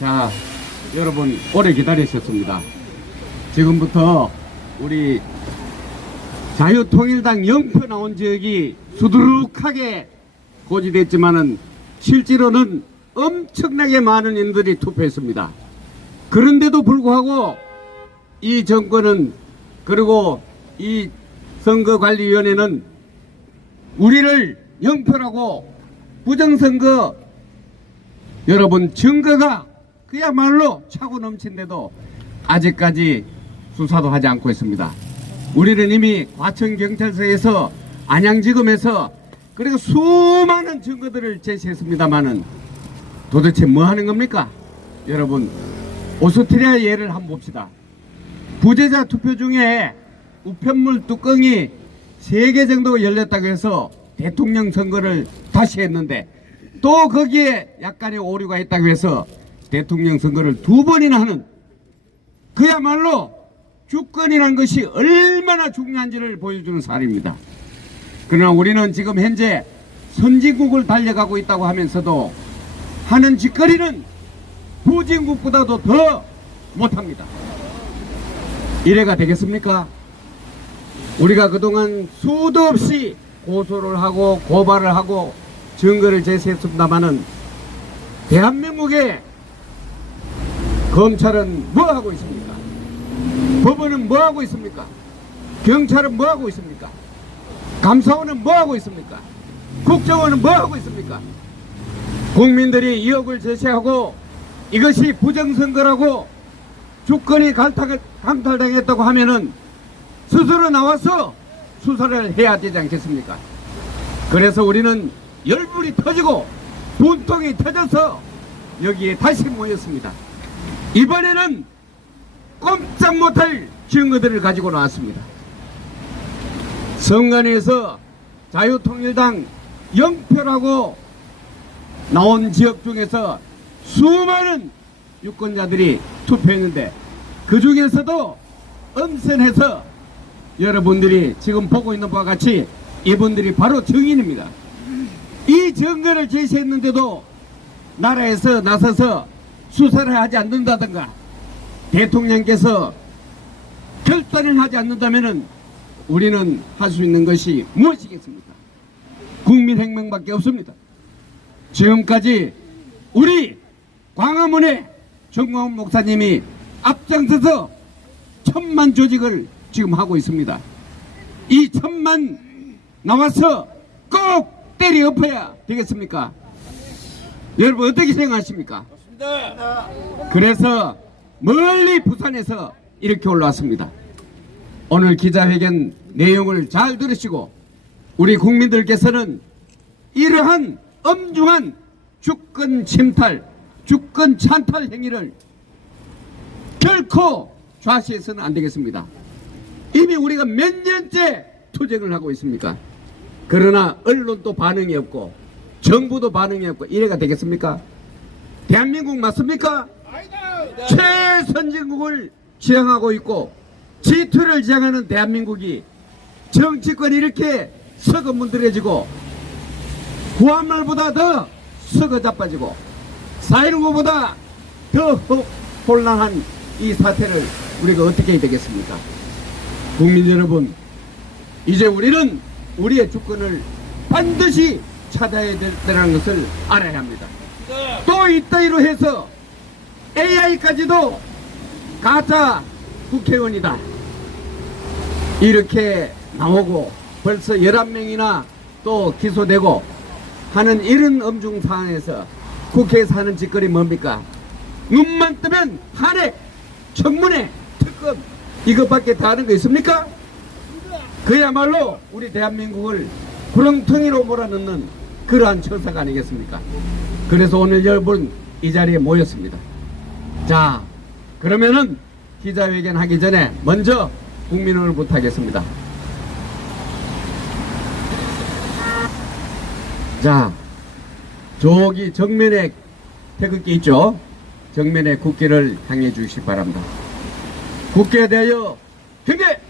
자, 여러분 오래 기다리셨습니다. 지금부터 우리 자유통일당 영표 나온 지역이 수두룩하게 고지됐지만은 실제로는 엄청나게 많은 인들이 투표했습니다. 그런데도 불구하고 이 정권은, 그리고 이 선거관리위원회는 우리를 영표라고 부정선거, 여러분 증거가 그야말로 차고 넘친데도 아직까지 수사도 하지 않고 있습니다. 우리는 이미 과천경찰서에서, 안양지검에서, 그리고 수많은 증거들을 제시했습니다마는 도대체 뭐 하는 겁니까? 여러분, 오스트리아 예를 한번 봅시다. 부재자 투표 중에 우편물 뚜껑이 3개 정도 열렸다고 해서 대통령 선거를 다시 했는데, 또 거기에 약간의 오류가 있다고 해서 대통령 선거를 2번이나 하는, 그야말로 주권이라는 것이 얼마나 중요한지를 보여주는 사례입니다. 그러나 우리는 지금 현재 선진국을 달려가고 있다고 하면서도 하는 짓거리는 후진국보다도 더 못합니다. 이래가 되겠습니까? 우리가 그동안 수도 없이 고소를 하고 고발을 하고 증거를 제시했습니다마는 대한민국의 검찰은 뭐 하고 있습니까? 법원은 뭐 하고 있습니까? 경찰은 뭐 하고 있습니까? 감사원은 뭐 하고 있습니까? 국정원은 뭐 하고 있습니까? 국민들이 의혹을 제시하고 이것이 부정선거라고 주권이 강탈당했다고 하면은 스스로 나와서 수사를 해야 되지 않겠습니까? 그래서 우리는 열불이 터지고 분통이 터져서 여기에 다시 모였습니다. 이번에는 꼼짝 못할 증거들을 가지고 나왔습니다. 선관위에서 자유통일당 영표라고 나온 지역 중에서 수많은 유권자들이 투표했는데, 그 중에서도 엄선해서 여러분들이 지금 보고 있는 바와 같이 이분들이 바로 증인입니다. 이 증거를 제시했는데도 나라에서 나서서 수사를 하지 않는다든가 대통령께서 결단을 하지 않는다면 우리는 할 수 있는 것이 무엇이겠습니까? 국민행명밖에 없습니다. 지금까지 우리 광화문에 정광훈 목사님이 앞장서서 1000만 조직을 지금 하고 있습니다. 이 1000만 나와서 꼭 때려 엎어야 되겠습니까? 여러분 어떻게 생각하십니까? 그래서 멀리 부산에서 이렇게 올라왔습니다. 오늘 기자회견 내용을 잘 들으시고 우리 국민들께서는 이러한 엄중한 주권 침탈, 주권 찬탈 행위를 결코 좌시해서는 안 되겠습니다. 이미 우리가 몇 년째 투쟁을 하고 있습니까? 그러나 언론도 반응이 없고 정부도 반응이 없고 이래가 되겠습니까? 대한민국 맞습니까? 최선진국을 지향하고 있고 G2를 지향하는 대한민국이 정치권이 이렇게 서거문드러지고 구한말보다 더 서거자빠지고 4.19보다 더 혼란한 이 사태를 우리가 어떻게 해야 되겠습니까? 국민 여러분, 이제 우리는 우리의 주권을 반드시 찾아야 된다는 것을 알아야 합니다. 또 이따위로 해서 AI까지도 가짜 국회의원이다 이렇게 나오고 벌써 11명이나 또 기소되고 하는 이런 엄중 상황에서 국회에서 하는 짓거리 뭡니까? 눈만 뜨면 탄핵, 청문회, 특검 이것밖에 다 하는 거 있습니까? 그야말로 우리 대한민국을 구렁텅이로 몰아넣는 그러한 처사가 아니겠습니까? 그래서 오늘 여러분 이 자리에 모였습니다. 자, 그러면은 기자회견 하기 전에 먼저 국민을 부탁하겠습니다. 자, 저기 정면에 태극기 있죠? 정면에 국기를 향해 주시기 바랍니다. 국기에 대하여 경례!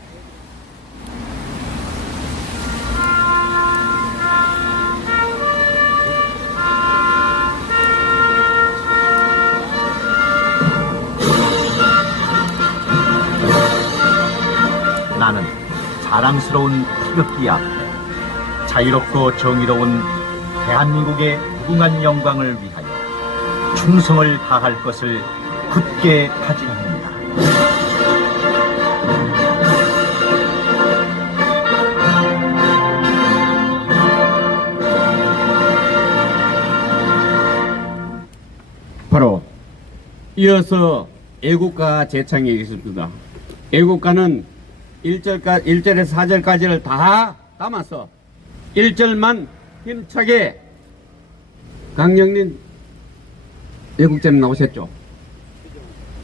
자랑스러운 태극기 앞에 자유롭고 정의로운 대한민국의 무궁한 영광을 위하여 충성을 다할 것을 굳게 다짐합니다. 바로 이어서 애국가 제창이 있습니다. 애국가는 1절에서 4절까지를 다 담아서 1절만 힘차게 강영린 애국자님 나오셨죠?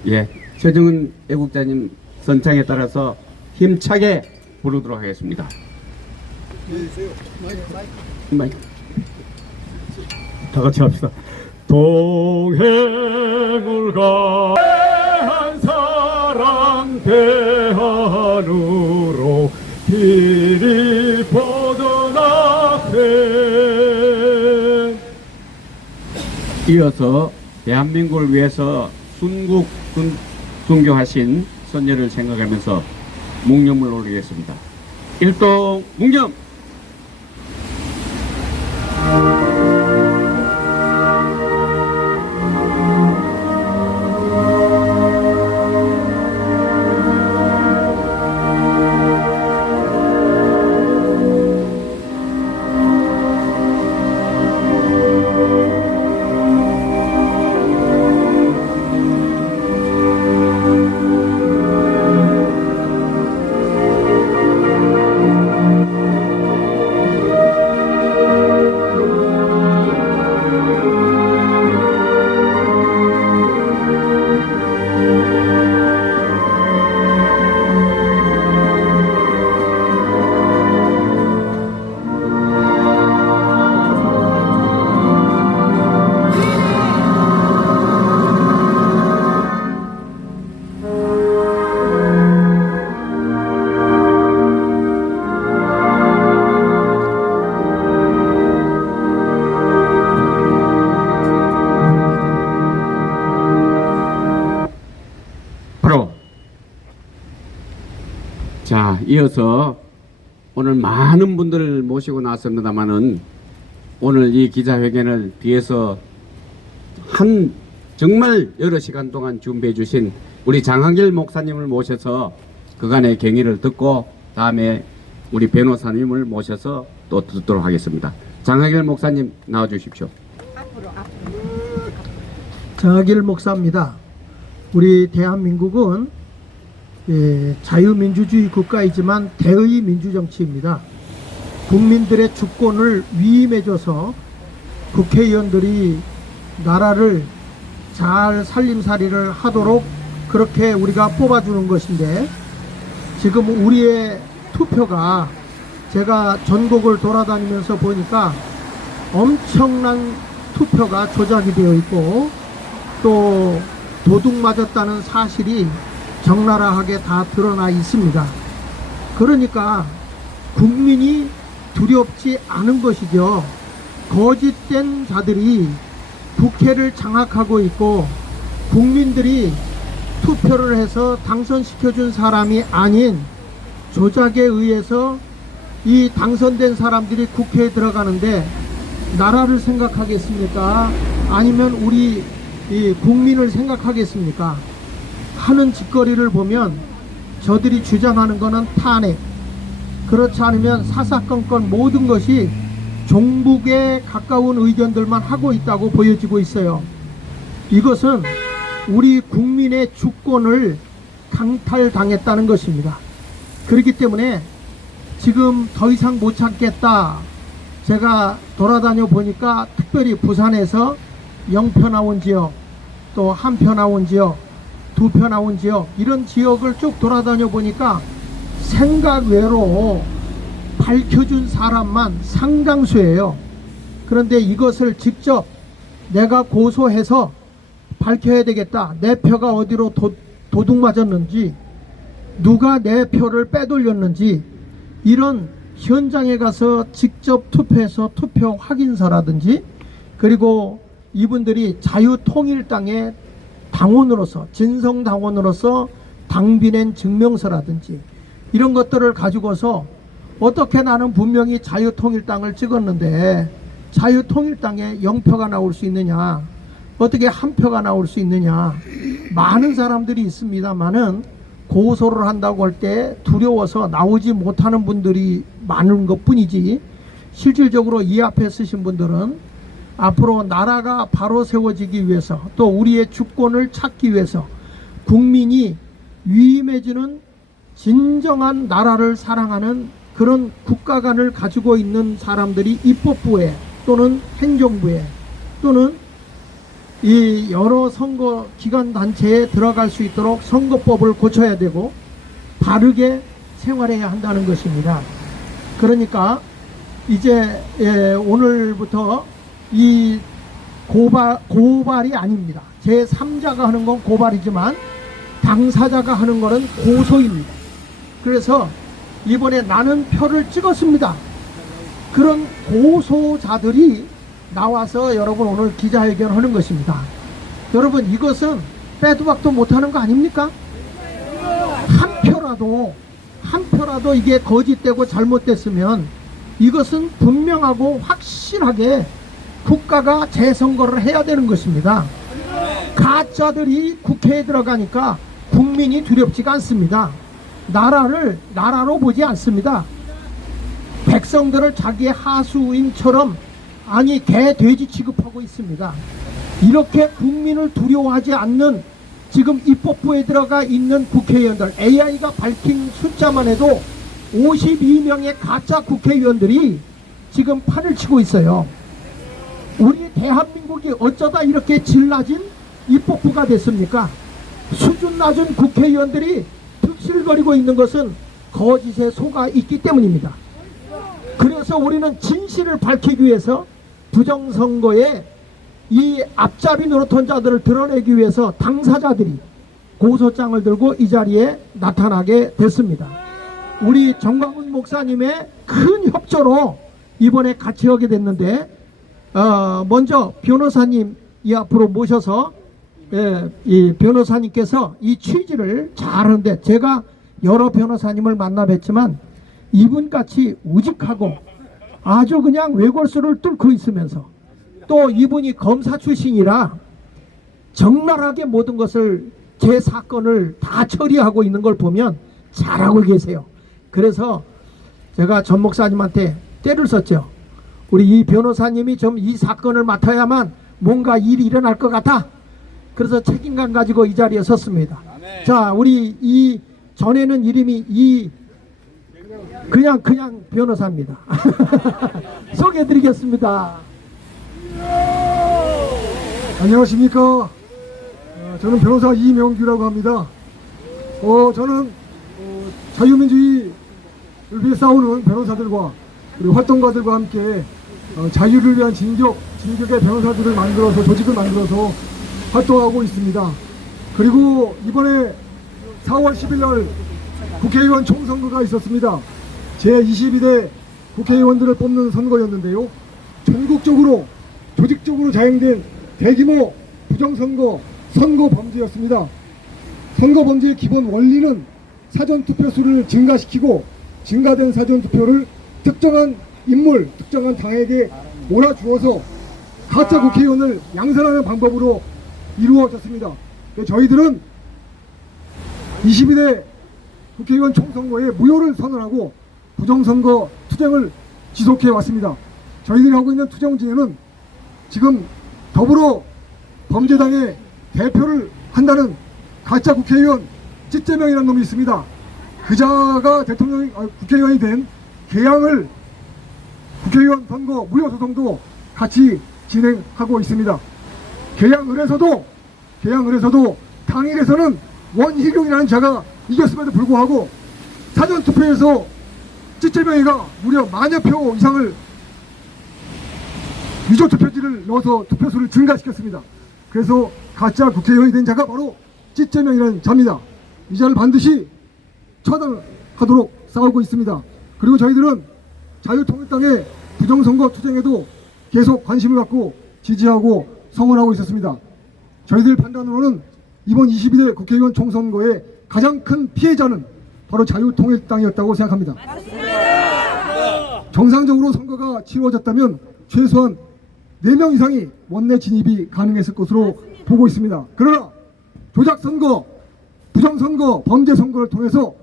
예, 최정은 애국자님 선창에 따라서 힘차게 부르도록 하겠습니다. 마이크. 다 같이 합시다. 동행을 가한 사랑 대한으로 길이 뻗어나세. 이어서 대한민국을 위해서 순교하신 선녀를 생각하면서 묵념을 올리겠습니다. 일동 묵념. 자, 이어서 오늘 많은 분들을 모시고 나왔습니다만은 오늘 이 기자회견을 뒤에서 정말 여러 시간 동안 준비해 주신 우리 장한길 목사님을 모셔서 그간의 경위를 듣고 다음에 우리 변호사님을 모셔서 또 듣도록 하겠습니다. 장한길 목사님 나와 주십시오. 장한길 목사입니다. 우리 대한민국은 자유민주주의 국가이지만 대의 민주정치입니다. 국민들의 주권을 위임해줘서 국회의원들이 나라를 잘 살림살이를 하도록 그렇게 우리가 뽑아주는 것인데, 지금 우리의 투표가 제가 전국을 돌아다니면서 보니까 엄청난 투표가 조작이 되어 있고 또 도둑 맞았다는 사실이 적나라하게 다 드러나 있습니다. 그러니까 국민이 두렵지 않은 것이죠. 거짓된 자들이 국회를 장악하고 있고 국민들이 투표를 해서 당선시켜준 사람이 아닌 조작에 의해서 이 당선된 사람들이 국회에 들어가는데 나라를 생각하겠습니까? 아니면 우리 이 국민을 생각하겠습니까? 하는 짓거리를 보면 저들이 주장하는 것은 탄핵, 그렇지 않으면 사사건건 모든 것이 종북에 가까운 의견들만 하고 있다고 보여지고 있어요. 이것은 우리 국민의 주권을 강탈당했다는 것입니다. 그렇기 때문에 지금 더 이상 못 참겠다. 제가 돌아다녀 보니까 특별히 부산에서 0표 나온 지역, 또 1표 나온 지역, 2표 나온 지역, 이런 지역을 쭉 돌아다녀 보니까 생각 외로 밝혀준 사람만 상당수예요. 그런데 이것을 직접 내가 고소해서 밝혀야 되겠다. 내 표가 어디로 도둑 맞았는지, 누가 내 표를 빼돌렸는지, 이런 현장에 가서 직접 투표해서 투표 확인서라든지, 그리고 이분들이 자유통일당의 당원으로서, 진성당원으로서 당비낸 증명서라든지 이런 것들을 가지고서 어떻게 나는 분명히 자유통일당을 찍었는데 자유통일당에 0표가 나올 수 있느냐, 어떻게 1표가 나올 수 있느냐. 많은 사람들이 있습니다만은 고소를 한다고 할 때 두려워서 나오지 못하는 분들이 많은 것 뿐이지, 실질적으로 이 앞에 쓰신 분들은 앞으로 나라가 바로 세워지기 위해서, 또 우리의 주권을 찾기 위해서 국민이 위임해주는 진정한 나라를 사랑하는 그런 국가관을 가지고 있는 사람들이 입법부에 또는 행정부에 또는 이 여러 선거 기관 단체에 들어갈 수 있도록 선거법을 고쳐야 되고 바르게 생활해야 한다는 것입니다. 그러니까 이제 오늘부터 이 고발이 아닙니다. 제3자가 하는 건 고발이지만 당사자가 하는 거는 고소입니다. 그래서 이번에 나는 표를 찍었습니다. 그런 고소자들이 나와서 여러분 오늘 기자회견 하는 것입니다. 여러분 이것은 빼도 박도 못하는 거 아닙니까? 한 표라도 이게 거짓되고 잘못됐으면 이것은 분명하고 확실하게 국가가 재선거를 해야 되는 것입니다. 가짜들이 국회에 들어가니까 국민이 두렵지가 않습니다. 나라를 나라로 보지 않습니다. 백성들을 자기의 하수인처럼, 아니 개 돼지 취급하고 있습니다. 이렇게 국민을 두려워하지 않는 지금 입법부에 들어가 있는 국회의원들, AI가 밝힌 숫자만 해도 52명의 가짜 국회의원들이 지금 판을 치고 있어요. 우리 대한민국이 어쩌다 이렇게 질 낮은 입법부가 됐습니까? 수준 낮은 국회의원들이 득실거리고 있는 것은 거짓에 속아 있기 때문입니다. 그래서 우리는 진실을 밝히기 위해서 부정선거에 이 앞잡이 노릇한 자들을 드러내기 위해서 당사자들이 고소장을 들고 이 자리에 나타나게 됐습니다. 우리 정광훈 목사님의 큰 협조로 이번에 같이 하게 됐는데, 먼저 변호사님 이 앞으로 모셔서 이 변호사님께서 이 취지를 잘하는데, 제가 여러 변호사님을 만나 뵀지만 이분같이 우직하고 아주 그냥 외골수를 뚫고 있으면서 또 이분이 검사 출신이라 적나라하게 모든 것을 제 사건을 다 처리하고 있는 걸 보면 잘하고 계세요. 그래서 제가 전 목사님한테 때를 썼죠. 우리 이 변호사님이 좀 이 사건을 맡아야만 뭔가 일이 일어날 것 같아. 그래서 책임감 가지고 이 자리에 섰습니다. 자, 우리 이 전에는 이름이 그냥 변호사입니다. 소개해드리겠습니다. 안녕하십니까. 저는 변호사 이명규라고 합니다. 저는 자유민주주의를 위해 싸우는 변호사들과 그리고 활동가들과 함께 자유를 위한 진격의 변호사들을 만들어서, 조직을 만들어서 활동하고 있습니다. 그리고 이번에 4월 10일 날 국회의원 총선거가 있었습니다. 제22대 국회의원들을 뽑는 선거였는데요. 전국적으로 조직적으로 자행된 대규모 부정선거, 선거범죄였습니다. 선거범죄의 기본 원리는 사전투표수를 증가시키고 증가된 사전투표를 특정한 인물, 특정한 당에게 몰아주어서 가짜 국회의원을 양산하는 방법으로 이루어졌습니다. 저희들은 22대 국회의원 총선거에 무효를 선언하고 부정선거 투쟁을 지속해 왔습니다. 저희들이 하고 있는 투쟁 중에는 지금 더불어 범죄당의 대표를 한다는 가짜 국회의원 찌재명이라는 놈이 있습니다. 그자가 국회의원이 된 개항을 국회의원 선거 무효 소송도 같이 진행하고 있습니다. 개항을해서도 당일에서는 원희룡이라는 자가 이겼음에도 불구하고 사전투표에서 찌재명이가 무려 10,000여 표 이상을 위조투표지를 넣어서 투표수를 증가시켰습니다. 그래서 가짜 국회의원이 된 자가 바로 찌재명이라는 자입니다. 이 자를 반드시 처단하도록 싸우고 있습니다. 그리고 저희들은 자유통일당의 부정선거 투쟁에도 계속 관심을 갖고 지지하고 성원하고 있었습니다. 저희들 판단으로는 이번 22대 국회의원 총선거의 가장 큰 피해자는 바로 자유통일당이었다고 생각합니다. 정상적으로 선거가 치러졌다면 최소한 4명 이상이 원내 진입이 가능했을 것으로 보고 있습니다. 그러나 조작선거, 부정선거, 범죄선거를 통해서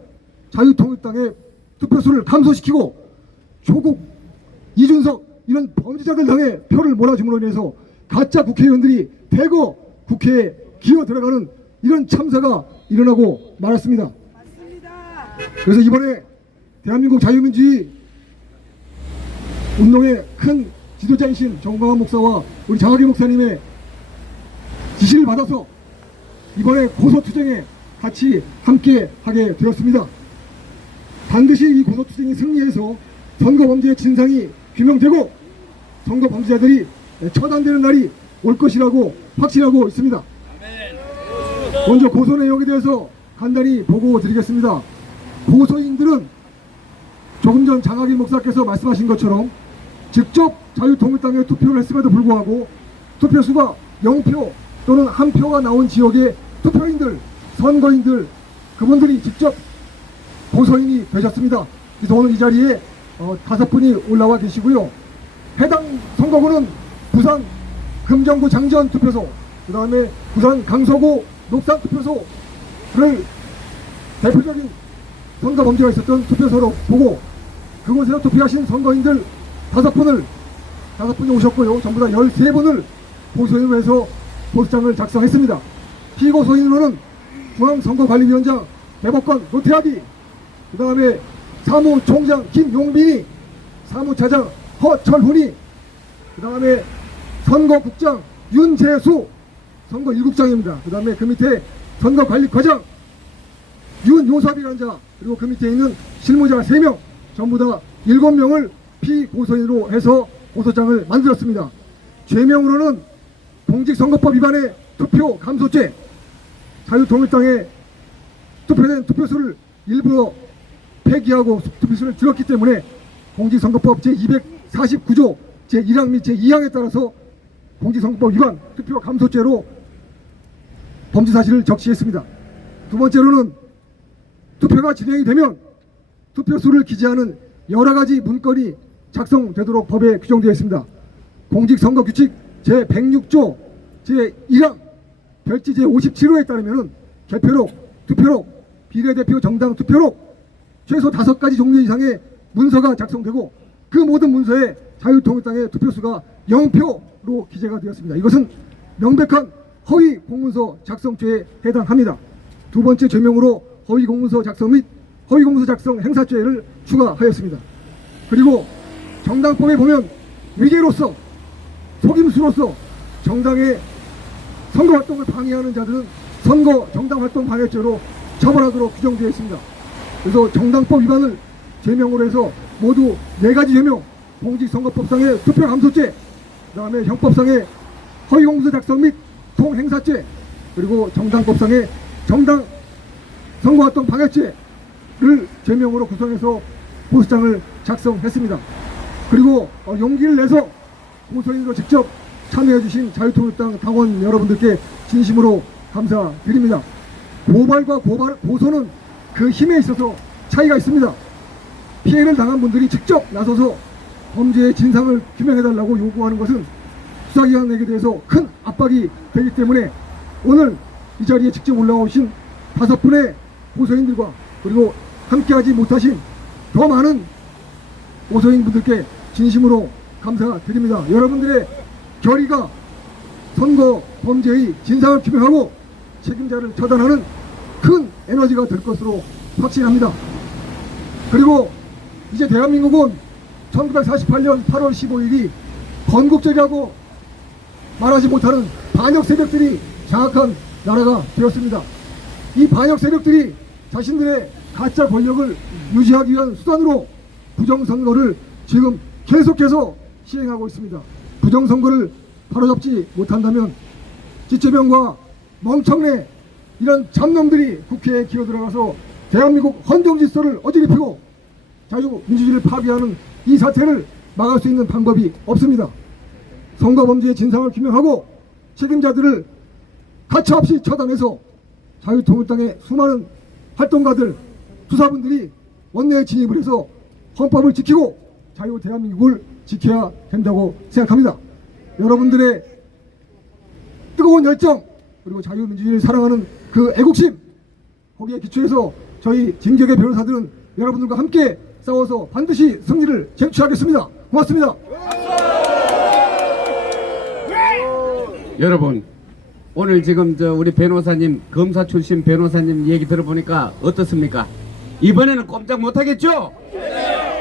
자유통일당의 투표수를 감소시키고 조국, 이준석 이런 범죄자들 당에 표를 몰아줌으로 인해서 가짜 국회의원들이 대거 국회에 기어 들어가는 이런 참사가 일어나고 말았습니다. 그래서 이번에 대한민국 자유민주주의 운동의 큰 지도자이신 정광훈 목사와 우리 장학일 목사님의 지시를 받아서 이번에 고소투쟁에 같이 함께 하게 되었습니다. 반드시 이 고소투쟁이 승리해서 선거범죄의 진상이 규명되고 선거범죄자들이 처단되는 날이 올 것이라고 확신하고 있습니다. 먼저 고소 내용에 대해서 간단히 보고 드리겠습니다. 고소인들은 조금 전 장학일 목사께서 말씀하신 것처럼 직접 자유통일당에 투표를 했음에도 불구하고 투표수가 0표 또는 1표가 나온 지역의 투표인들, 선거인들 그분들이 직접 고소인이 되셨습니다. 그래서 오늘 이 자리에 5분이 올라와 계시고요. 해당 선거구는 부산 금정구 장전 투표소, 그 다음에 부산 강서구 녹산 투표소를 대표적인 선거 범죄가 있었던 투표소로 보고 그곳에서 투표하신 선거인들 5분이 오셨고요. 전부 다 13분을 고소인으로 해서 보수장을 작성했습니다. 피고소인으로는 중앙선거관리위원장 대법관 노태학이, 그 다음에 사무총장 김용빈이, 사무차장 허철훈이, 그 다음에 선거국장 윤재수, 선거 1국장입니다. 그 다음에 그 밑에 선거관리과장 윤요섭이라는 자, 그리고 그 밑에 있는 실무자 3명, 전부 다 7명을 피고소인으로 해서 고소장을 만들었습니다. 죄명으로는 공직선거법 위반의 투표 감소죄, 자유통일당에 투표된 투표수를 일부러 폐기하고 투표수를 줄였기 때문에 공직선거법 제249조 제1항 및 제2항에 따라서 공직선거법 위반 투표 감소죄로 범죄 사실을 적시했습니다. 두 번째로는 투표가 진행이 되면 투표수를 기재하는 여러 가지 문건이 작성되도록 법에 규정되어 있습니다. 공직선거규칙 제106조 제1항 별지 제57호에 따르면 개표록, 투표록, 비례대표 정당 투표록 최소 5가지 종류 이상의 문서가 작성되고 그 모든 문서에 자유통일당의 투표수가 0표로 기재가 되었습니다. 이것은 명백한 허위 공문서 작성죄에 해당합니다. 두 번째 죄명으로 허위 공문서 작성 및 허위 공문서 작성 행사죄를 추가하였습니다. 그리고 정당법에 보면 위계로서 속임수로서 정당의 선거활동을 방해하는 자들은 선거 정당활동 방해죄로 처벌하도록 규정되어 있습니다. 그래서 정당법 위반을 죄명으로 해서 모두 4가지 죄명, 공직선거법상의 투표 감소죄, 그 다음에 형법상의 허위공문서 작성 및 통행사죄, 그리고 정당법상의 정당 선거활동 방해죄를 죄명으로 구성해서 고소장을 작성했습니다. 그리고 용기를 내서 고소인으로 직접 참여해주신 자유통일당 당원 여러분들께 진심으로 감사드립니다. 고발과 고소는 그 힘에 있어서 차이가 있습니다. 피해를 당한 분들이 직접 나서서 범죄의 진상을 규명해달라고 요구하는 것은 수사기관에게 대해서 큰 압박이 되기 때문에 오늘 이 자리에 직접 올라오신 5분의 고소인들과 그리고 함께하지 못하신 더 많은 고소인분들께 진심으로 감사드립니다. 여러분들의 결의가 선거 범죄의 진상을 규명하고 책임자를 처단하는 큰 에너지가 될 것으로 확신합니다. 그리고 이제 대한민국은 1948년 8월 15일이 건국절이라고 말하지 못하는 반역 세력들이 장악한 나라가 되었습니다. 이 반역 세력들이 자신들의 가짜 권력을 유지하기 위한 수단으로 부정선거를 지금 계속해서 시행하고 있습니다. 부정선거를 바로잡지 못한다면 지체병과 멍청내 이런 잡놈들이 국회에 기어들어가서 대한민국 헌정질서를 어지럽히고 자유민주주의를 파괴하는 이 사태를 막을 수 있는 방법이 없습니다. 선거범죄의 진상을 규명하고 책임자들을 가차없이 처단해서 자유통일당의 수많은 활동가들, 수사분들이 원내에 진입을 해서 헌법을 지키고 자유 대한민국을 지켜야 된다고 생각합니다. 여러분들의 뜨거운 열정 그리고 자유민주주의를 사랑하는 그 애국심 거기에 기초해서 저희 진격의 변호사들은 여러분들과 함께 싸워서 반드시 승리를 쟁취하겠습니다. 고맙습니다. 여러분, 오늘 지금 우리 변호사님, 검사 출신 변호사님 얘기 들어보니까 어떻습니까? 이번에는 꼼짝 못하겠죠?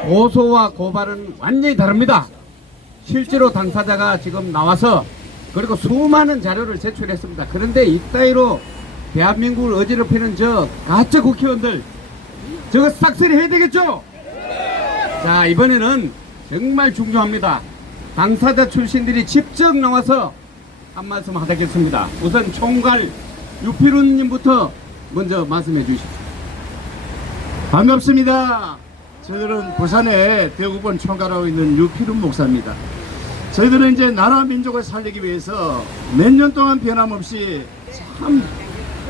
고소와 고발은 완전히 다릅니다. 실제로 당사자가 지금 나와서 그리고 수많은 자료를 제출했습니다. 그런데 이따위로 대한민국을 어지럽히는 저 가짜 국회의원들 저거 싹쓸이 해야 되겠죠? 자, 이번에는 정말 중요합니다. 당사자 출신들이 직접 나와서 한 말씀 하겠습니다. 우선 총괄 유필훈님부터 먼저 말씀해 주십시오. 반갑습니다. 저희들은 부산에 대구본 총괄하고 있는 유필훈 목사입니다. 저희들은 이제 나라 민족을 살리기 위해서 몇 년 동안 변함없이 참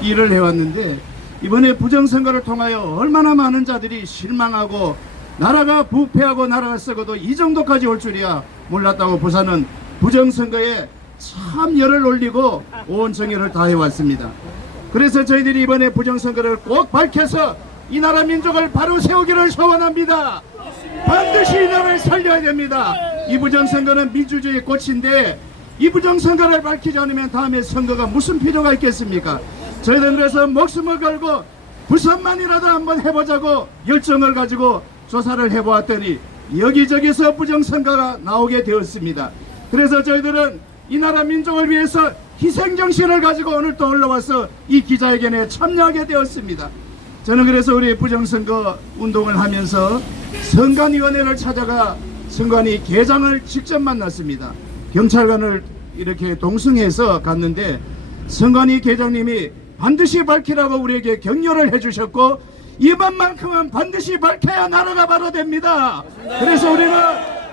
일을 해왔는데 이번에 부정선거를 통하여 얼마나 많은 자들이 실망하고 나라가 부패하고 나라가 썩어도 이 정도까지 올 줄이야 몰랐다고 부산은 부정선거에 참 열을 올리고 온 정열을 다해왔습니다. 그래서 저희들이 이번에 부정선거를 꼭 밝혀서 이 나라 민족을 바로 세우기를 소원합니다. 반드시 이 나라를 살려야 됩니다. 이 부정선거는 민주주의의 꽃인데 이 부정선거를 밝히지 않으면 다음에 선거가 무슨 필요가 있겠습니까? 저희들은 그래서 목숨을 걸고 부산만이라도 한번 해보자고 열정을 가지고 조사를 해보았더니 여기저기서 부정선거가 나오게 되었습니다. 그래서 저희들은 이 나라 민족을 위해서 희생정신을 가지고 오늘 또 올라와서 이 기자회견에 참여하게 되었습니다. 저는 그래서 우리 부정선거 운동을 하면서 선관위원회를 찾아가 선관위 계장을 직접 만났습니다. 경찰관을 이렇게 동승해서 갔는데 선관위 계장님이 반드시 밝히라고 우리에게 격려를 해주셨고 이번만큼은 반드시 밝혀야 나라가 바로 됩니다. 그래서 우리는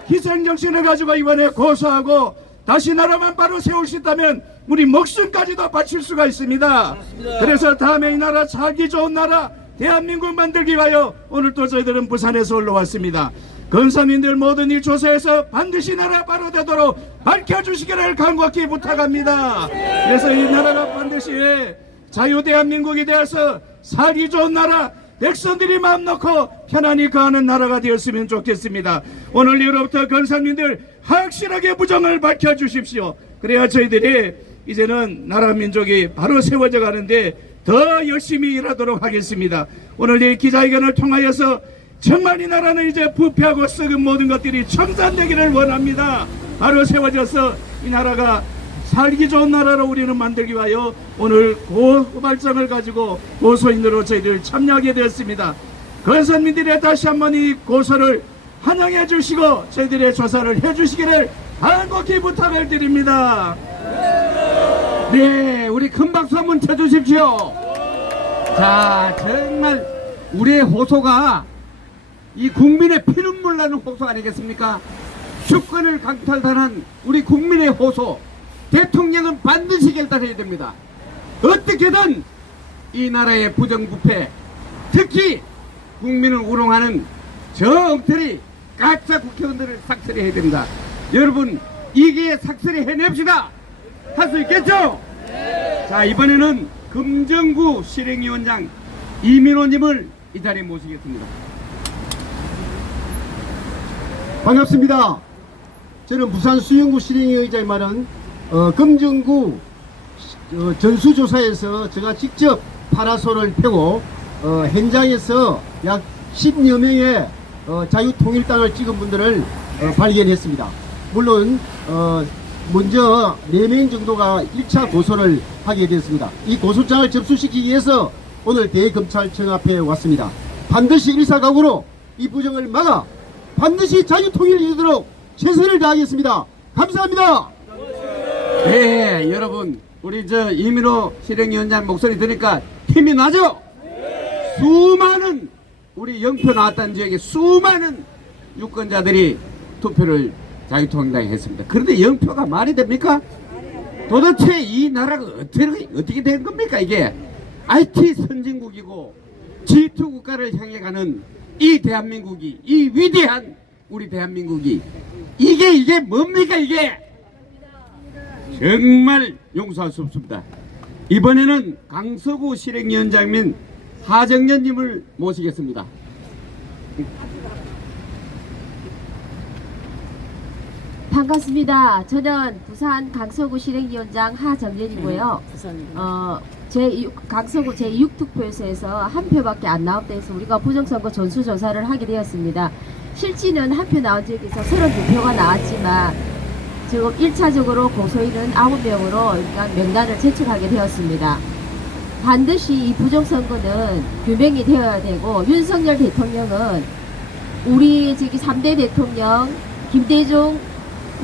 희생정신을 가지고 이번에 고소하고 다시 나라만 바로 세울 수 있다면 우리 목숨까지도 바칠 수가 있습니다. 그래서 다음에 이 나라 살기 좋은 나라 대한민국 만들기 위하여 오늘 또 저희들은 부산에서 올라왔습니다. 검사님들 모든 일 조사해서 반드시 나라 바로 되도록 밝혀주시기를 간곡히 부탁합니다. 그래서 이 나라가 반드시 자유 대한민국이 되어서 살기 좋은 나라 백성들이 마음 놓고 편안히 거하는 나라가 되었으면 좋겠습니다. 오늘 이후로부터 검사님들 확실하게 부정을 밝혀주십시오. 그래야 저희들이 이제는 나라 민족이 바로 세워져 가는데 더 열심히 일하도록 하겠습니다. 오늘 이 기자회견을 통하여서 정말 이 나라는 이제 부패하고 썩은 모든 것들이 청산되기를 원합니다. 바로 세워져서 이 나라가 살기 좋은 나라로 우리는 만들기 위하여 오늘 고발장을 가지고 고소인으로 저희들 참여하게 되었습니다. 건선민들의 다시 한번 이 고소를 환영해 주시고 저희들의 조사를 해 주시기를 간곡히 부탁을 드립니다. 네, 우리 큰 박수 한번 쳐주십시오. 자, 정말 우리의 호소가 이 국민의 피눈물 나는 호소 아니겠습니까? 주권을 강탈당한 우리 국민의 호소, 대통령은 반드시 결단해야 됩니다. 어떻게든 이 나라의 부정부패, 특히 국민을 우롱하는 저 엉터리 가짜 국회의원들을 삭스리 해야 됩니다. 여러분, 이게 삭스리 해냅시다. 할 수 있겠죠? 자, 이번에는 금정구 실행위원장 이민호님을 이 자리에 모시겠습니다. 반갑습니다. 저는 부산 수영구 실행위의장이 말한 금정구 전수조사에서 제가 직접 파라솔을 펴고 현장에서 약 10여 명의 자유통일당을 찍은 분들을 발견했습니다. 물론 먼저 4명 정도가 1차 고소를 하게 됐습니다. 이 고소장을 접수시키기 위해서 오늘 대검찰청 앞에 왔습니다. 반드시 일사각오로 이 부정을 막아 반드시 자유통일을 이루도록 최선을 다하겠습니다. 감사합니다. 네, 여러분, 우리 이민호 실행위원장 목소리 들으니까 힘이 나죠? 수많은 우리 영표 나왔다는 지역에 수많은 유권자들이 투표를 자유통일당에 했습니다. 그런데 영표가 말이 됩니까? 도대체 이 나라가 어떻게 된 겁니까? 이게 IT 선진국이고 G2 국가를 향해 가는 이 대한민국이, 이 위대한 우리 대한민국이 이게 뭡니까? 이게 정말 용서할 수 없습니다. 이번에는 강서구 실행위원장인 하정연님을 모시겠습니다. 반갑습니다. 저는 부산 강서구 실행위원장 하정연이고요. 강서구 제6투표소에서 한 표밖에 안 나왔다 해서 우리가 부정선거 전수조사를 하게 되었습니다. 실지는 한 표 나온 지역에서 32표가 나왔지만 지금 1차적으로 고소인은 9명으로 일단 명단을 제출하게 되었습니다. 반드시 이 부정선거는 규명이 되어야 되고, 윤석열 대통령은 우리 3대 대통령 김대중,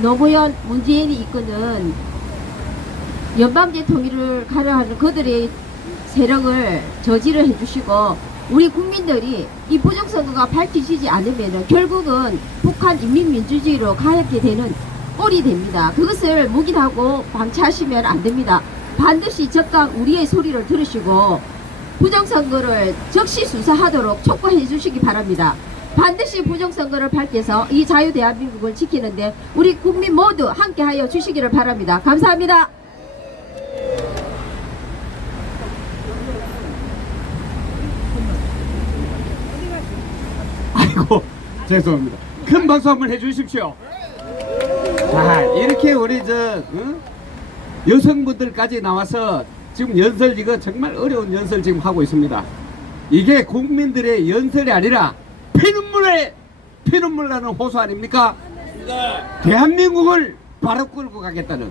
노무현, 문재인이 이끄는 연방제 통일을 가려하는 그들의 세력을 저지를 해주시고, 우리 국민들이 이 부정선거가 밝혀지지 않으면 결국은 북한 인민민주주의로 가게 되는 꼴이 됩니다. 그것을 묵인하고 방치하시면 안 됩니다. 반드시 적각 우리의 소리를 들으시고 부정선거를 적시 수사하도록 촉구해 주시기 바랍니다. 반드시 부정선거를 밝혀서 이 자유대한민국을 지키는데 우리 국민 모두 함께하여 주시기를 바랍니다. 감사합니다. 아이고 죄송합니다. 큰 박수 한번 해주십시오. 자, 이렇게 우리 여성분들까지 나와서 지금 연설, 이거 정말 어려운 연설 지금 하고 있습니다. 이게 국민들의 연설이 아니라 피눈물 나는 호소 아닙니까? 대한민국을 바로 끌고 가겠다는,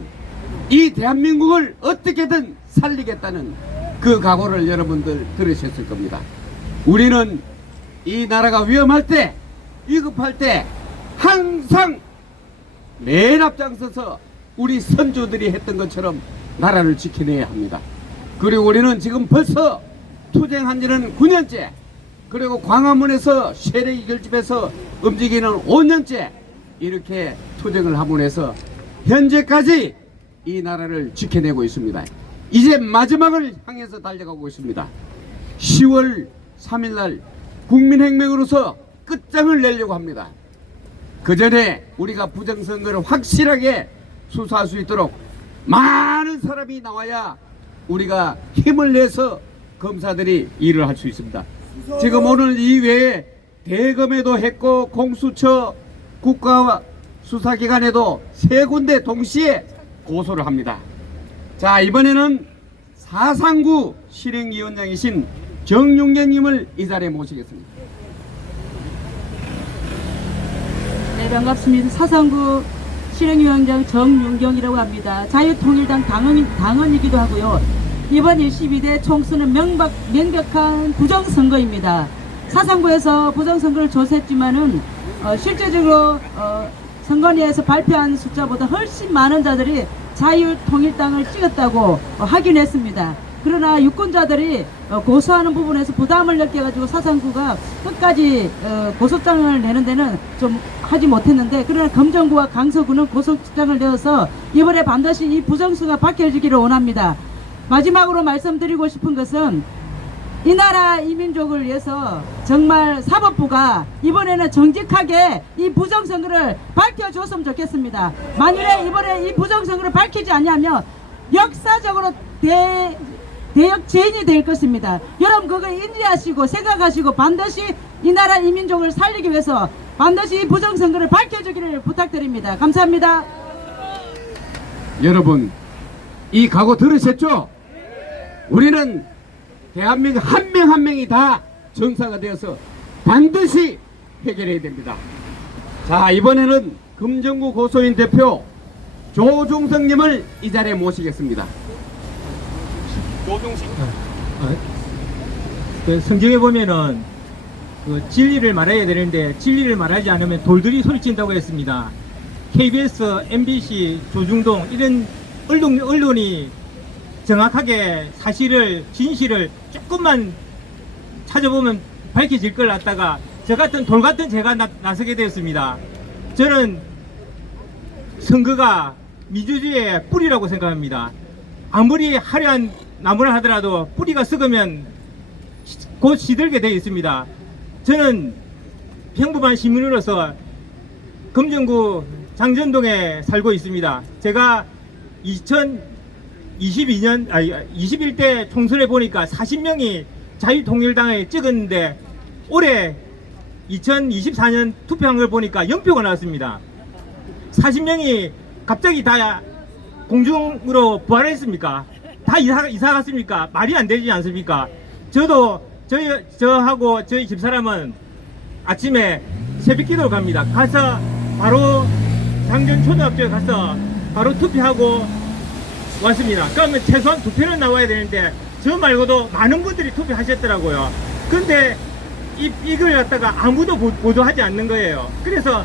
이 대한민국을 어떻게든 살리겠다는 그 각오를 여러분들 들으셨을 겁니다. 우리는 이 나라가 위험할 때, 위급할 때 항상 맨 앞장서서 우리 선조들이 했던 것처럼 나라를 지켜내야 합니다. 그리고 우리는 지금 벌써 투쟁한 지는 9년째, 그리고 광화문에서 쇠레기 결집해서 움직이는 5년째 이렇게 투쟁을 하고 해서 현재까지 이 나라를 지켜내고 있습니다. 이제 마지막을 향해서 달려가고 있습니다. 10월 3일날 국민혁명으로서 끝장을 내려고 합니다. 그 전에 우리가 부정선거를 확실하게 수사할 수 있도록 많은 사람이 나와야 우리가 힘을 내서 검사들이 일을 할 수 있습니다. 지금 오늘 이외에 대검에도 했고 공수처 국가수사기관에도 3군데 동시에 고소를 합니다. 자, 이번에는 사상구 실행위원장이신 정윤경님을 이 자리에 모시겠습니다. 네, 반갑습니다. 사상구 실행위원장 정윤경이라고 합니다. 자유통일당 당원이기도 하고요. 이번 12대 총선은 명백한 부정선거입니다. 사상구에서 부정선거를 조사했지만은 실제적으로 선관위에서 발표한 숫자보다 훨씬 많은 자들이 자유통일당을 찍었다고 확인했습니다. 그러나 유권자들이 고소하는 부분에서 부담을 느껴가지고 사상구가 끝까지 고소장을 내는 데는 좀 하지 못했는데, 그러나 금정구와 강서구는 고소장을 내어서 이번에 반드시 이 부정수가 밝혀지기를 원합니다. 마지막으로 말씀드리고 싶은 것은 이 나라 이 민족을 위해서 정말 사법부가 이번에는 정직하게 이 부정선거를 밝혀줬으면 좋겠습니다. 만일에 이번에 이 부정선거를 밝히지 않냐면 역사적으로 대역죄인이 될 것입니다. 여러분 그걸 인지하시고 생각하시고 반드시 이 나라 이 민족을 살리기 위해서 반드시 이 부정선거를 밝혀주기를 부탁드립니다. 감사합니다. 여러분, 이 각오 들으셨죠? 우리는 대한민국 한 명 한 명이 다 전사가 되어서 반드시 해결해야 됩니다. 자, 이번에는 금정구 고소인 대표 조중성님을 이 자리에 모시겠습니다. 성경에 보면은 진리를 말해야 되는데 진리를 말하지 않으면 돌들이 소리친다고 했습니다. KBS, MBC, 조중동 이런 언론이 정확하게 사실을, 진실을 조금만 찾아보면 밝혀질 걸 갖다가 저 같은 돌 같은 제가 나서게 되었습니다. 저는 선거가 민주주의의 뿌리라고 생각합니다. 아무리 화려한 나무를 하더라도 뿌리가 썩으면 곧 시들게 되어 있습니다. 저는 평범한 시민으로서 금정구 장전동에 살고 있습니다. 제가 21대 총선에 보니까 40명이 자유통일당에 찍었는데 올해 2024년 투표한 걸 보니까 0표가 나왔습니다. 40명이 갑자기 다 공중으로 부활했습니까? 다 이사 갔습니까? 말이 안 되지 않습니까? 저하고 저희 집사람은 아침에 새벽 기도를 갑니다. 가서 바로 장전초등학교에 가서 바로 투표하고 왔습니다. 그러면 최소한 2표는 나와야 되는데 저 말고도 많은 분들이 투표하셨더라고요. 근데 이걸 갖다가 아무도 보도하지 않는 거예요. 그래서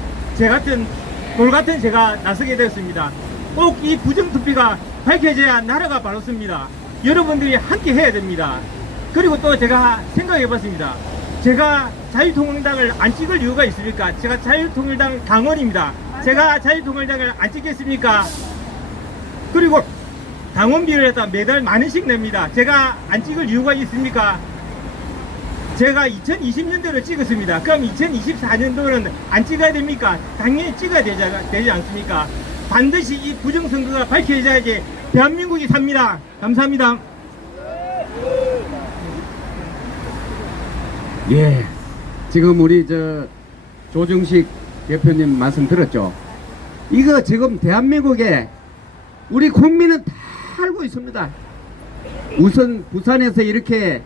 돌 같은 제가 나서게 되었습니다. 꼭 이 부정투표가 밝혀져야 나라가 바로섭니다. 여러분들이 함께 해야 됩니다. 그리고 또 제가 생각해 봤습니다. 제가 자유통일당을 안 찍을 이유가 있습니까? 제가 자유통일당 당원입니다. 제가 자유통일당을 안 찍겠습니까? 그리고 당원비를 갖다 매달 만 원씩 냅니다. 제가 안 찍을 이유가 있습니까? 제가 2020년도를 찍었습니다. 그럼 2024년도는 안 찍어야 됩니까? 당연히 찍어야 되지 않습니까? 반드시 이 부정선거가 밝혀져야지 대한민국이 삽니다. 감사합니다. 예, 지금 우리 조정식 대표님 말씀 들었죠? 이거 지금 대한민국에 우리 국민은 다 알고 있습니다. 우선 부산에서 이렇게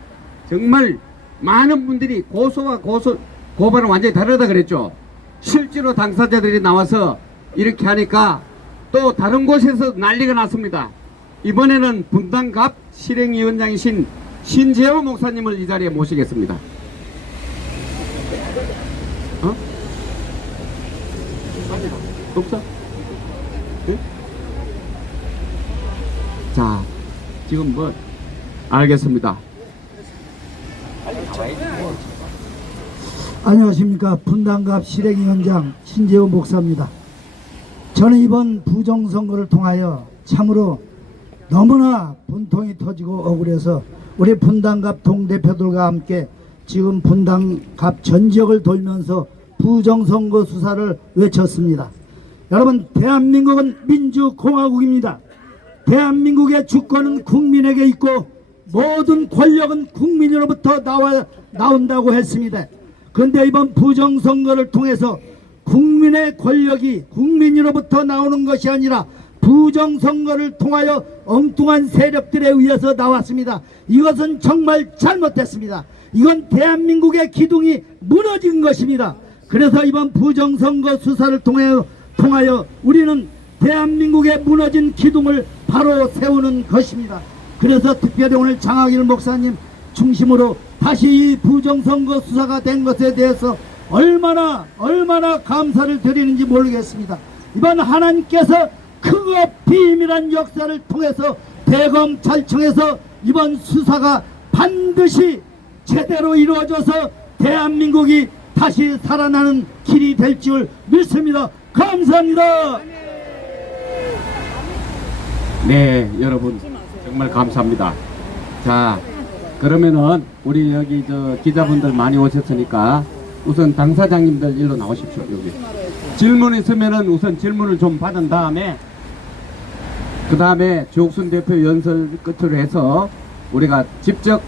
정말 많은 분들이 고발은 완전히 다르다 그랬죠. 실제로 당사자들이 나와서 이렇게 하니까 또 다른 곳에서 난리가 났습니다. 이번에는 분당갑 실행위원장이신 신재호 목사님을 이 자리에 모시겠습니다. 없어? 네? 자, 지금 알겠습니다. 안녕하십니까. 분당갑 실행위원장 신재호 목사입니다. 저는 이번 부정선거를 통하여 참으로 너무나 분통이 터지고 억울해서 우리 분당갑 동대표들과 함께 지금 분당갑 전 지역을 돌면서 부정선거 수사를 외쳤습니다. 여러분, 대한민국은 민주공화국입니다. 대한민국의 주권은 국민에게 있고 모든 권력은 국민으로부터 나온다고 했습니다. 그런데 이번 부정선거를 통해서 국민의 권력이 국민으로부터 나오는 것이 아니라 부정선거를 통하여 엉뚱한 세력들에 의해서 나왔습니다. 이것은 정말 잘못됐습니다. 이건 대한민국의 기둥이 무너진 것입니다. 그래서 이번 부정선거 수사를 통하여 우리는 대한민국의 무너진 기둥을 바로 세우는 것입니다. 그래서 특별히 오늘 장학일 목사님 중심으로 다시 이 부정선거 수사가 된 것에 대해서 얼마나 감사를 드리는지 모르겠습니다. 이번 하나님께서 크고 비밀한 역사를 통해서 대검찰청에서 이번 수사가 반드시 제대로 이루어져서 대한민국이 다시 살아나는 길이 될 줄 믿습니다. 감사합니다. 네, 여러분 정말 감사합니다. 자, 그러면은 우리 여기 기자분들 많이 오셨으니까 우선 당사장님들 일로 나오십시오. 여기 질문 있으면은 우선 질문을 좀 받은 다음에 그 다음에 조옥순 대표 연설 끝으로 해서 우리가 직접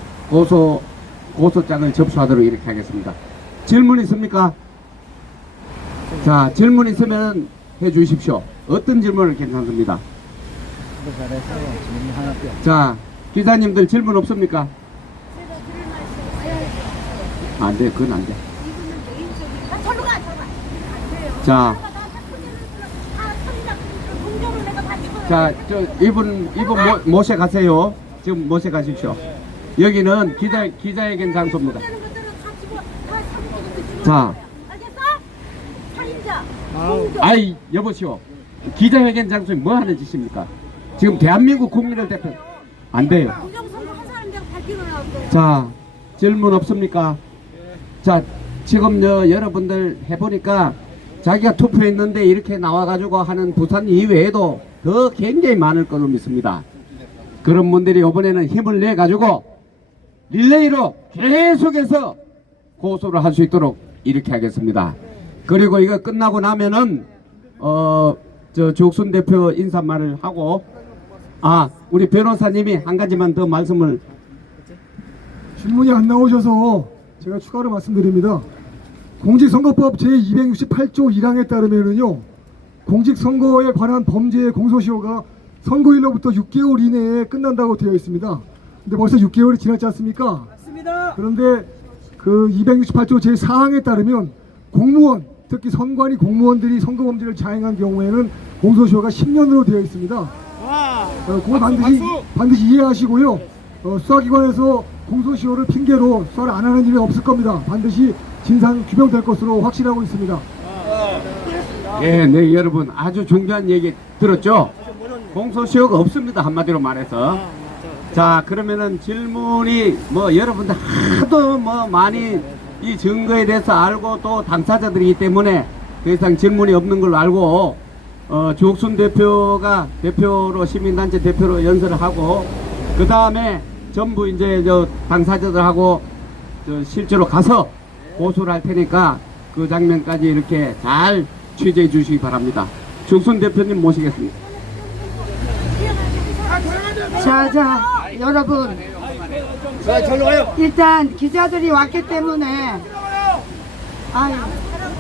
고소장을 접수하도록 이렇게 하겠습니다. 질문 있습니까? 자, 질문 있으면 해 주십시오. 어떤 질문을 괜찮습니다. 자, 기자님들 질문 없습니까? 안 돼, 그건 안 돼. 자, 이분 모셔 가세요. 지금 모셔 가십시오. 여기는 기자회견 장소입니다. 자, 아이 여보시오. 기자회견 장소에 뭐 하는 짓입니까? 지금 대한민국 국민을 대표 안 돼요. 자, 질문 없습니까? 자, 지금 여러분들 해보니까 자기가 투표했는데 이렇게 나와가지고 하는 부산 이외에도 더 굉장히 많을 걸로 믿습니다. 그런 분들이 이번에는 힘을 내가지고 릴레이로 계속해서 고소를 할 수 있도록 이렇게 하겠습니다. 그리고 이거 끝나고 나면은 조옥순 대표 인사말을 하고 우리 변호사님이 한 가지만 더 말씀을. 질문이 안 나오셔서 제가 추가로 말씀드립니다. 공직선거법 제268조 1항에 따르면은요, 공직선거에 관한 범죄의 공소시효가 선거일로부터 6개월 이내에 끝난다고 되어 있습니다. 근데 벌써 6개월이 지났지 않습니까? 맞습니다. 그런데 그 268조 제4항에 따르면 공무원, 특히 선관위 공무원들이 선거범죄를 자행한 경우에는 공소시효가 10년으로 되어 있습니다. 그거 반드시 이해하시고요. 수사기관에서 공소시효를 핑계로 수사를 안 하는 일은 없을 겁니다. 반드시 진상 규명될 것으로 확신하고 있습니다. 네, 여러분 아주 중요한 얘기 들었죠? 공소시효가 없습니다, 한마디로 말해서. 자, 그러면은 질문이 여러분들 하도 많이 이 증거에 대해서 알고 또 당사자들이기 때문에 더 이상 질문이 없는 걸로 알고 조옥순 대표가 대표로, 시민단체 대표로 연설을 하고, 그 다음에 전부 이제 당사자들하고 실제로 가서 고소를 할 테니까 그 장면까지 이렇게 잘 취재해 주시기 바랍니다. 조옥순 대표님 모시겠습니다. 자, 여러분. 일단 기자들이 왔기 때문에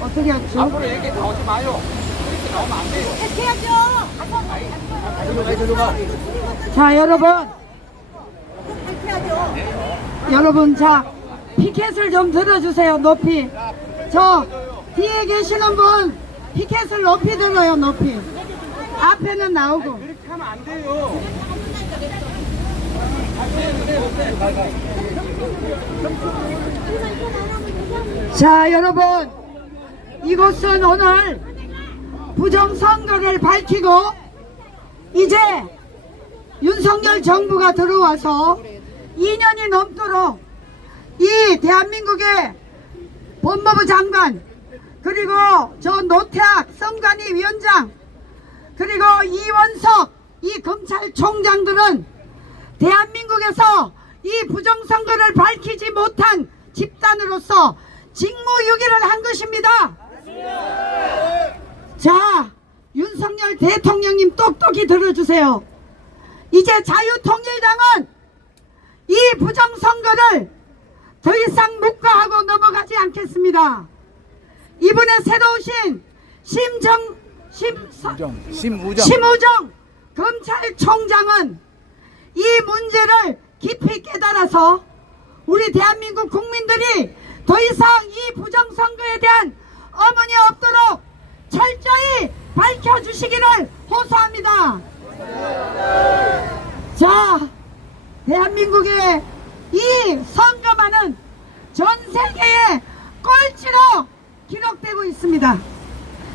어떻게 하죠? 앞으로 얘기 나오지 마요. 이렇게 나오면 안 돼요. 자, 여러분, 자, 피켓을 좀 들어주세요. 높이. 저 뒤에 계시는 분 피켓을 높이 들어요. 높이. 앞에는 나오고. 이렇게 하면 안 돼요. 자, 여러분, 이곳은 오늘 부정선거를 밝히고 이제 윤석열 정부가 들어와서 2년이 넘도록 이 대한민국의 법무부 장관, 그리고 저 노태악 선관위 위원장, 그리고 이원석 이 검찰총장들은 대한민국에서 이 부정선거를 밝히지 못한 집단으로서 직무유기를 한 것입니다. 자, 윤석열 대통령님 똑똑히 들어주세요. 이제 자유통일당은 이 부정선거를 더 이상 묵과하고 넘어가지 않겠습니다. 이번에 새로 오신 심우정 검찰총장은 이 문제를 깊이 깨달아서 우리 대한민국 국민들이 더 이상 이 부정선거에 대한 어머니 없도록 철저히 밝혀주시기를 호소합니다. 자, 대한민국의 이 선거만은 전 세계의 꼴찌로 기록되고 있습니다.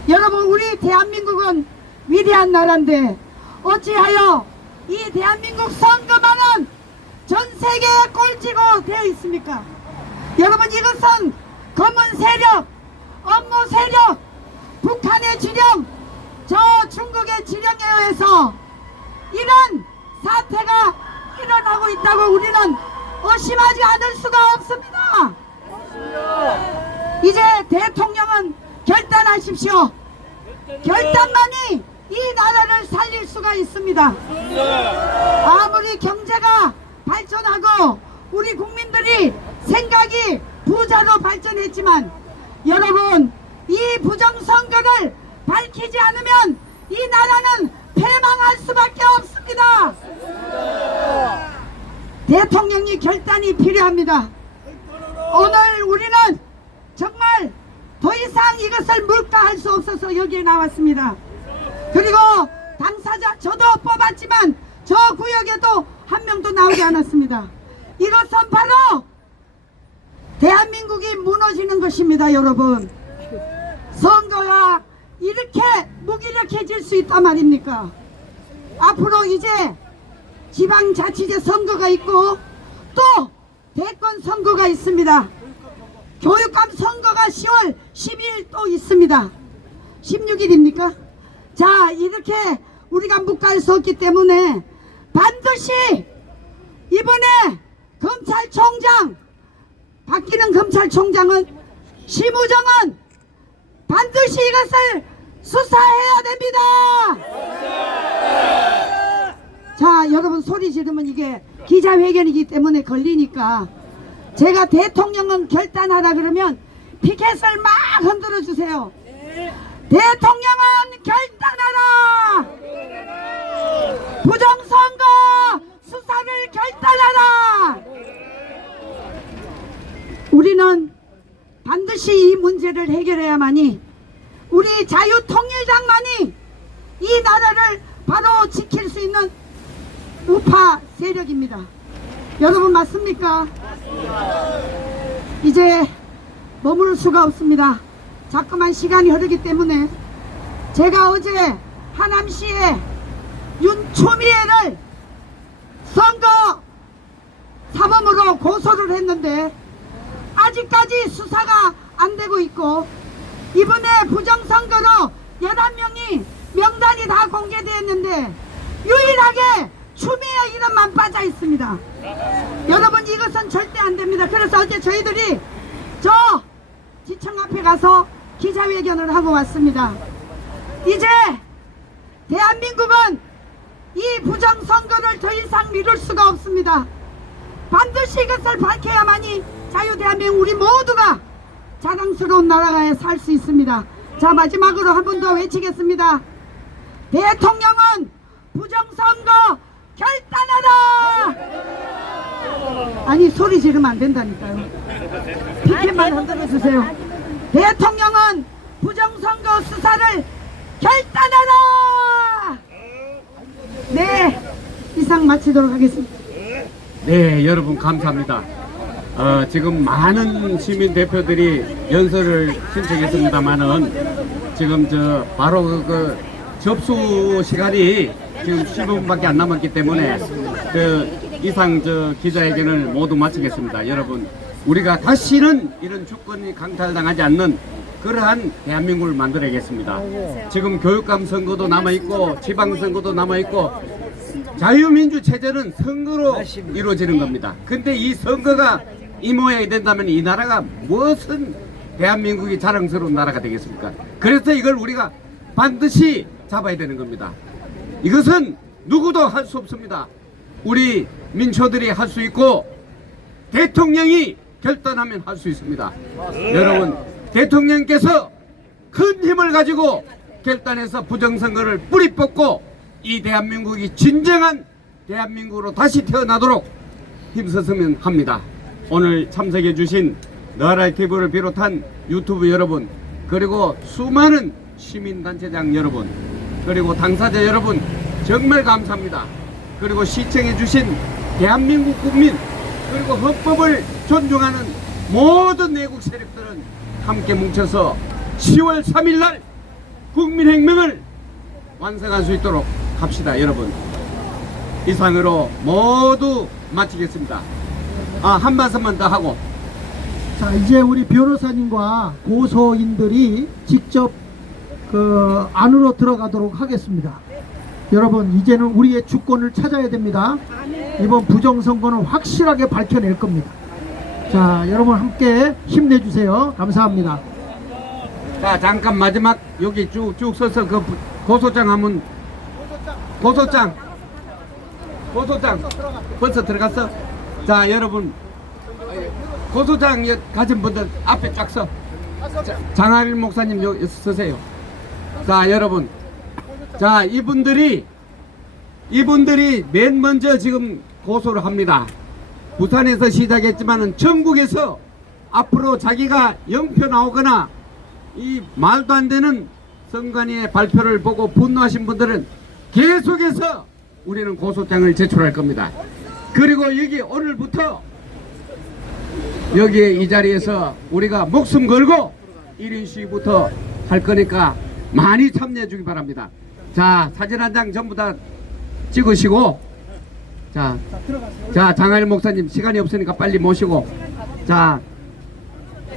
여러분, 우리 대한민국은 위대한 나라인데 어찌하여 이 대한민국 선거만은 전 세계의 꼴찌고 되어 있습니까? 여러분, 이것은 검은 세력, 업무 세력, 북한의 지령, 저 중국의 지령에 의해서 이런 사태가 일어나고 있다고 우리는 의심하지 않을 수가 없습니다. 이제 대통령은 결단하십시오. 결단만이 이 나라를 살릴 수가 있습니다. 아무리 경제가 발전하고 우리 국민들이 생각이 부자로 발전했지만 여러분, 이 부정선거를 밝히지 않으면 이 나라는 패망할 수밖에 없습니다. 대통령이 결단이 필요합니다. 오늘 우리는 정말 더 이상 이것을 묵과할 수 없어서 여기에 나왔습니다. 그리고 당사자 저도 뽑았지만 저 구역에도 한 명도 나오지 않았습니다. 이것은 바로 대한민국이 무너지는 것입니다. 여러분, 선거가 이렇게 무기력해질 수 있단 말입니까? 앞으로 이제 지방자치제 선거가 있고 또 대권 선거가 있습니다. 교육감 선거가 10월 12일 또 있습니다. 16일입니까? 자, 이렇게 우리가 묵과할 수 없기 때문에 반드시 이번에 검찰총장, 바뀌는 검찰총장은 심우정은 반드시 이것을 수사해야 됩니다. 자, 여러분 소리 지르면 이게 기자회견이기 때문에 걸리니까 제가 대통령은 결단하라 그러면 피켓을 막 흔들어 주세요. 대통령은 결단하라. 부정선거 수사를 결단하라. 우리는 반드시 이 문제를 해결해야만이 우리 자유통일당만이 이 나라를 바로 지킬 수 있는 우파 세력입니다. 여러분 맞습니까? 이제 머무를 수가 없습니다. 자꾸만 시간이 흐르기 때문에 제가 어제 하남시에 윤초미애를 선거 사범으로 고소를 했는데 아직까지 수사가 안 되고 있고, 이번에 부정선거로 11명이 명단이 다 공개되었는데 유일하게 추미애 이름만 빠져 있습니다. 여러분 이것은 절대 안 됩니다. 그래서 어제 저희들이 저 지청 앞에 가서 기자회견을 하고 왔습니다. 이제 대한민국은 이 부정선거를 더 이상 미룰 수가 없습니다. 반드시 이것을 밝혀야만이 자유대한민국 우리 모두가 자랑스러운 나라에 살 수 있습니다. 자, 마지막으로 한 번 더 외치겠습니다. 대통령은 부정선거 결단하라. 아니 소리 지르면 안 된다니까요. 피켓만 흔들어 주세요. 대통령은 부정선거 수사를 결단하라. 네, 이상 마치도록 하겠습니다. 네, 여러분 감사합니다. 지금 많은 시민 대표들이 연설을 신청했습니다만은 지금 바로 그 접수 시간이 지금 15분밖에 안 남았기 때문에 이상 기자회견을 모두 마치겠습니다. 여러분, 우리가 다시는 이런 주권이 강탈당하지 않는 그러한 대한민국을 만들어야겠습니다. 지금 교육감 선거도 남아있고 지방선거도 남아있고 자유민주 체제는 선거로 이루어지는 겁니다. 근데 이 선거가 이 모양이 된다면 이 나라가 무엇은 대한민국이 자랑스러운 나라가 되겠습니까? 그래서 이걸 우리가 반드시 잡아야 되는 겁니다. 이것은 누구도 할 수 없습니다. 우리 민초들이 할 수 있고 대통령이 결단하면 할 수 있습니다. 여러분, 대통령께서 큰 힘을 가지고 결단해서 부정선거를 뿌리 뽑고 이 대한민국이 진정한 대한민국으로 다시 태어나도록 힘썼으면 합니다. 오늘 참석해 주신 너라이 TV를 비롯한 유튜브 여러분, 그리고 수많은 시민단체장 여러분, 그리고 당사자 여러분 정말 감사합니다. 그리고 시청해 주신 대한민국 국민, 그리고 헌법을 존중하는 모든 내국 세력들은 함께 뭉쳐서 10월 3일 날 국민혁명을 완성할 수 있도록 합시다. 여러분, 이상으로 모두 마치겠습니다. 한 말씀만 더 하고, 자, 이제 우리 변호사님과 고소인들이 직접 안으로 들어가도록 하겠습니다. 여러분, 이제는 우리의 주권을 찾아야 됩니다. 이번 부정선거는 확실하게 밝혀낼 겁니다. 자, 여러분 함께 힘내주세요. 감사합니다. 자, 잠깐 마지막 여기 쭉 서서 그 고소장 하면 고소장 벌써 들어갔어? 자, 여러분 고소장 가진 분들 앞에 쫙 서. 장하일 목사님 여기 서세요. 자, 여러분, 자, 이분들이 맨 먼저 지금 고소를 합니다. 부산에서 시작했지만은 전국에서 앞으로 자기가 영표 나오거나 이 말도 안 되는 선관위의 발표를 보고 분노하신 분들은 계속해서 우리는 고소장을 제출할 겁니다. 그리고 여기 오늘부터 여기 이 자리에서 우리가 목숨 걸고 1인 시위부터 할 거니까 많이 참여해 주기 바랍니다. 자, 사진 한 장 전부 다 찍으시고, 자, 장하일 목사님 시간이 없으니까 빨리 모시고, 자,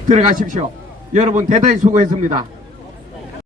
들어가십시오. 여러분 대단히 수고했습니다.